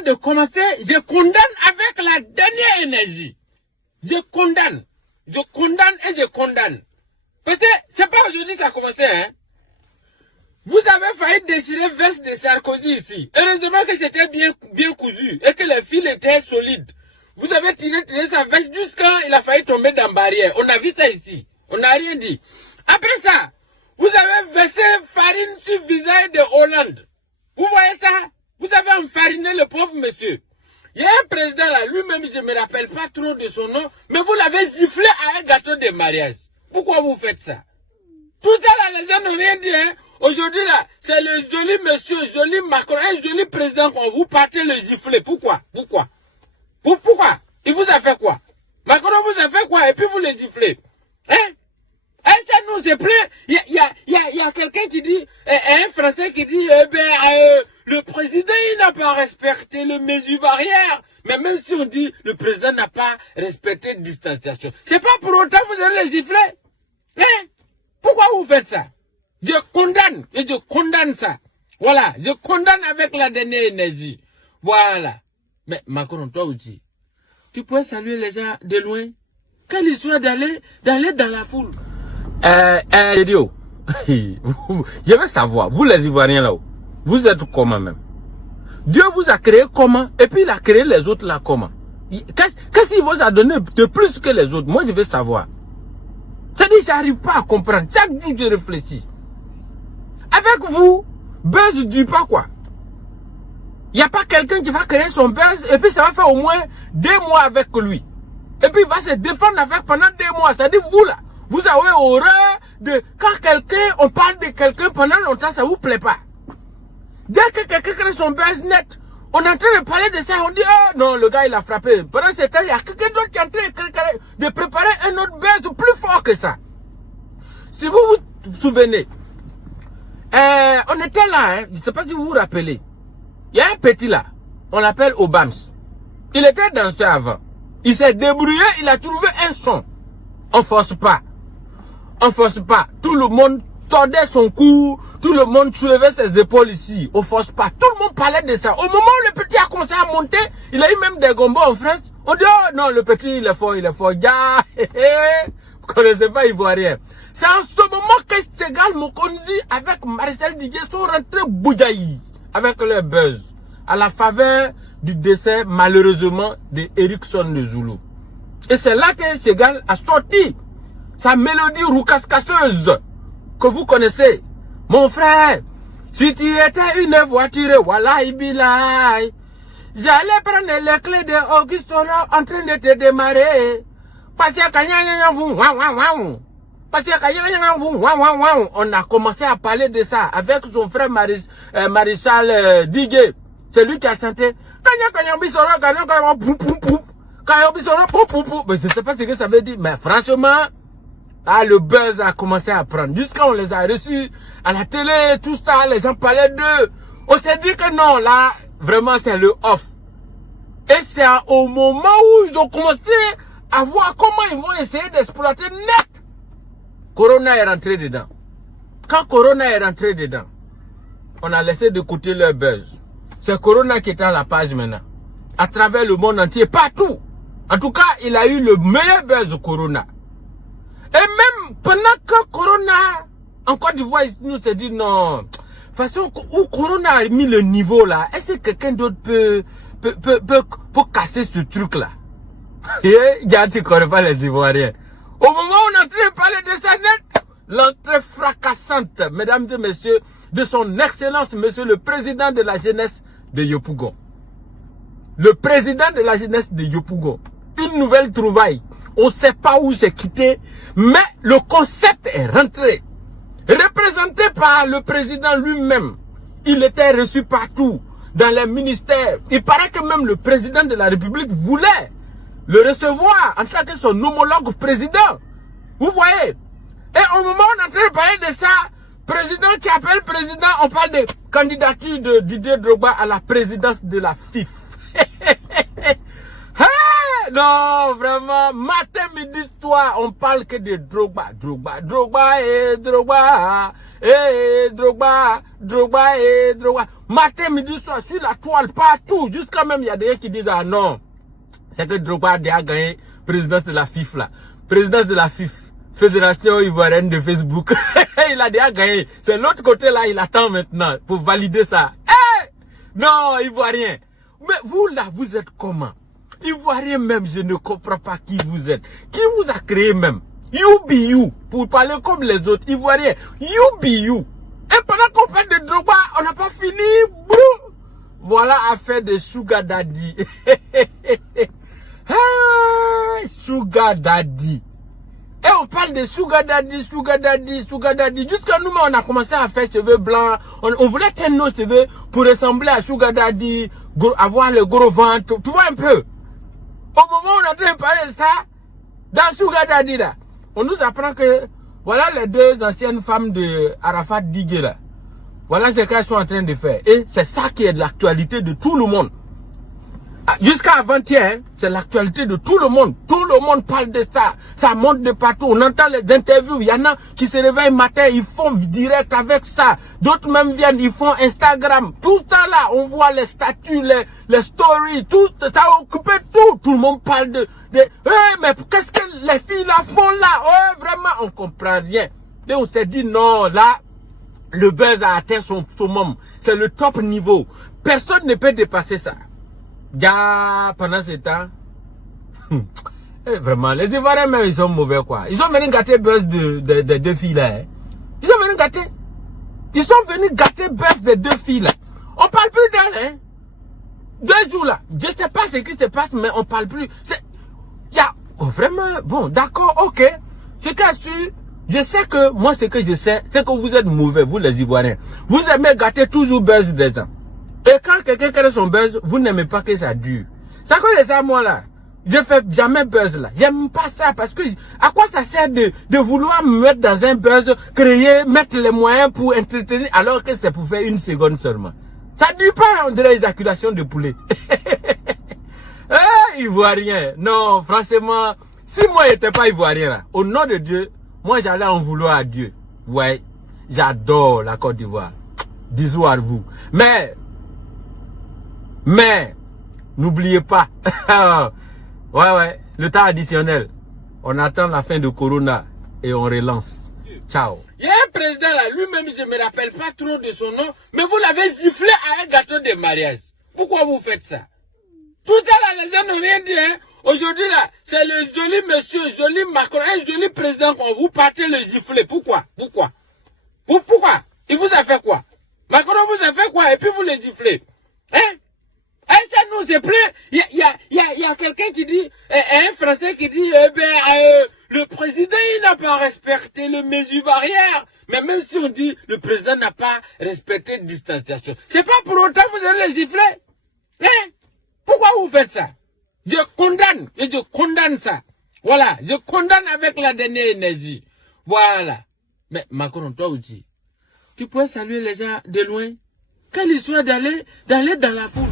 avant de commencer, je condamne avec la dernière énergie. Je condamne et je condamne. Parce que c'est pas aujourd'hui que ça a commencé, hein. Vous avez failli déchirer veste de Sarkozy ici. Heureusement que c'était bien cousu et que les fils étaient solides. Vous avez tiré sa veste jusqu'à il a failli tomber dans la barrière. On a vu ça ici. On n'a rien dit. Après ça, vous avez versé farine sur le visage de Hollande. Vous voyez ça? Vous avez enfariné le pauvre monsieur. Il y a un président là, lui-même, je ne me rappelle pas trop de son nom, mais vous l'avez giflé à un gâteau de mariage. Pourquoi vous faites ça? Tout ça là, les gens n'ont rien dit, hein. Aujourd'hui là, c'est le joli monsieur, joli Macron, un joli président qu'on vous partez le gifler. Pourquoi? Pourquoi? Il vous a fait quoi? Macron vous a fait quoi? Et puis vous le giflez. Hein? Ça nous est plein. Il y a quelqu'un qui dit, un Français qui dit, le président il n'a pas respecté les mesures barrières. Mais même si on dit, le président n'a pas respecté la distanciation, c'est pas pour autant que vous allez les gifler. Hein? Pourquoi vous faites ça? Je condamne, et je condamne ça. Voilà, je condamne avec la dernière énergie. Voilà. Mais Macron, toi aussi, tu peux saluer les gens de loin. Quelle histoire d'aller dans la foule. Idiot. Je veux savoir, vous les Ivoiriens là-haut, vous êtes comment même? Dieu vous a créé comment? Et puis il a créé les autres là comment? Qu'est-ce qu'il vous a donné de plus que les autres? Moi je veux savoir. C'est-à-dire, j'arrive pas à comprendre. Chaque jour je réfléchis. Avec vous, buzz ne dure pas quoi. Il n'y a pas quelqu'un qui va créer son buzz et puis ça va faire au moins 2 mois avec lui. Et puis il va se défendre avec pendant 2 mois. C'est-à-dire vous là, vous avez horreur de quand quelqu'un, on parle de quelqu'un pendant longtemps, ça vous plaît pas. Dès que quelqu'un crée son buzz net, on est en train de parler de ça, on dit oh non, le gars il a frappé. Pendant ce temps, il y a quelqu'un d'autre qui est en train de préparer un autre buzz plus fort que ça. Si vous vous souvenez, on était là, hein, je ne sais pas si vous vous rappelez. Il y a un petit là, on l'appelle Obams. Il était danseur avant. Il s'est débrouillé, il a trouvé un son. On force pas. On force pas. Tout le monde tordait son cou, tout le monde soulevait ses épaules ici. On force pas. Tout le monde parlait de ça. Au moment où le petit a commencé à monter, il a eu même des gombos en France. On dit, oh non, le petit, il est fort, il est fort. Ya, vous connaissez pas Ivoirien. C'est en ce moment que Ségal Mokonzi avec Marcel Didier sont rentrés boujaï avec leur buzz. À la faveur du décès, malheureusement, de Erickson de Zulu. Et c'est là que Ségal a sorti sa mélodie roucasse-casseuse que vous connaissez. Mon frère, si tu étais une voiture, voilà, Ibilaï, j'allais prendre les clés de Auguste en train de te démarrer. Parce que on a commencé à parler de ça avec son frère Maréchal Didier. C'est lui qui a chanté. Mais je ne sais pas ce que ça veut dire, mais franchement, le buzz a commencé à prendre. Jusqu'à on les a reçus à la télé, tout ça, les gens parlaient d'eux. On s'est dit que non, là, vraiment c'est le off. Et c'est au moment où ils ont commencé à voir comment ils vont essayer d'exploiter net. Corona est rentré dedans. Quand Corona est rentré dedans, on a laissé de côté leur buzz. C'est Corona qui est à la page maintenant. À travers le monde entier, partout. En tout cas, il a eu le meilleur buzz de Corona. Et même pendant que Corona, en Côte d'Ivoire, nous s'est dit non. De toute façon, où Corona a mis le niveau là, est-ce que quelqu'un d'autre peut casser ce truc là? Tu ne connais pas les Ivoiriens. Au moment où on est en train de parler de ça net, l'entrée fracassante, mesdames et messieurs, de son excellence, monsieur le président de la jeunesse de Yopougon. Le président de la jeunesse de Yopougon. Une nouvelle trouvaille. On ne sait pas où c'est quitté, mais le concept est rentré. Représenté par le président lui-même. Il était reçu partout, dans les ministères. Il paraît que même le président de la République voulait le recevoir en tant que son homologue président. Vous voyez? Et au moment où on est en train de parler de ça, président qui appelle président, on parle de candidature de Didier Drogba à la présidence de la FIF. Non, vraiment, matin, midi, soir, on parle que de Drogba, Drogba, Drogba et Drogba, Drogba, Drogba et Drogba. Matin, midi, soir, sur la toile, partout, jusqu'à même, il y a des gens qui disent, ah non, c'est que Drogba a déjà gagné présidence de la FIFA, là. Présidence de la FIFA, Fédération Ivoirienne de Facebook. Il a déjà gagné. C'est l'autre côté, là, il attend maintenant pour valider ça. Non, Ivoirien. Mais vous, là, vous êtes comment? Ivoirien même, je ne comprends pas qui vous êtes. Qui vous a créé même? You be you. Pour parler comme les autres Ivoiriens. You be you. Et pendant qu'on parle de Drogba, on n'a pas fini. Brou. Voilà affaire de Sugar Daddy. Sugar Daddy. Et on parle de Sugar Daddy, Sugar Daddy, Sugar Daddy. Jusqu'à nous, on a commencé à faire cheveux blancs. On voulait teindre nos cheveux pour ressembler à Sugar Daddy, avoir le gros ventre. Tu vois un peu? Au moment où on est en train de parler de ça, dans Sugar Daddy là, on nous apprend que voilà les deux anciennes femmes de Arafat Digue là. Voilà ce qu'elles sont en train de faire. Et c'est ça qui est de l'actualité de tout le monde. Jusqu'à avant-hier, c'est l'actualité de tout le monde. Tout le monde parle de ça. Ça monte de partout. On entend les interviews. Il y en a qui se réveillent matin, ils font direct avec ça. D'autres même viennent, ils font Instagram. Tout ça là, on voit les statuts, les stories, tout ça a occupé tout. Tout le monde parle de mais qu'est-ce que les filles là font là? Oh, vraiment, on comprend rien. Et on s'est dit non, là, le buzz a atteint son summum. C'est le top niveau. Personne ne peut dépasser ça. Pendant ce temps, vraiment, les Ivoiriens même, ils sont mauvais quoi. Ils sont venus gâter buzz de deux filles là. Hein. Ils sont venus gâter. Ils sont venus gâter buzz de deux filles là. On parle plus d'elles, hein. 2 jours là. Je sais pas ce qui se passe, mais on parle plus. Vraiment, bon, d'accord, ok. C'est qu'à su. Je sais que, moi, ce que je sais, c'est que vous êtes mauvais, vous les Ivoiriens. Vous aimez gâter toujours buzz des gens. Et quand quelqu'un crée son buzz, vous n'aimez pas que ça dure. Ça cause ça, moi là, je fais jamais buzz là. J'aime pas ça parce que à quoi ça sert de vouloir me mettre dans un buzz, créer, mettre les moyens pour entretenir alors que c'est pour faire 1 seconde seulement. Ça dure pas, on dirait éjaculation de poulet. Ivoirien. Non, franchement, si moi j'étais pas Ivoirien là, au nom de Dieu, moi j'allais en vouloir à Dieu. Ouais, j'adore la Côte d'Ivoire. Bisous à vous. Mais, n'oubliez pas, ouais, le temps additionnel. On attend la fin de Corona et on relance. Ciao. Il y a un président là, lui-même, je ne me rappelle pas trop de son nom, mais vous l'avez giflé à un gâteau de mariage. Pourquoi vous faites ça? Tout ça là, les gens n'ont rien dit, hein. Aujourd'hui là, c'est le joli monsieur, joli Macron, un joli président qu'on vous partez le gifler. Pourquoi? Pourquoi? Il vous a fait quoi? Macron vous a fait quoi? Et puis vous le giflez. Hein? Ça nous est plein. Il y a quelqu'un qui dit, un Français qui dit, le président il n'a pas respecté les mesures barrières. Mais même si on dit le président n'a pas respecté la distanciation, c'est pas pour autant que vous allez les gifler. Hein? Pourquoi vous faites ça? Je condamne et je condamne ça. Voilà, je condamne avec la dernière énergie. Voilà. Mais Macron, toi aussi, tu peux saluer les gens de loin. Quelle histoire d'aller dans la foule.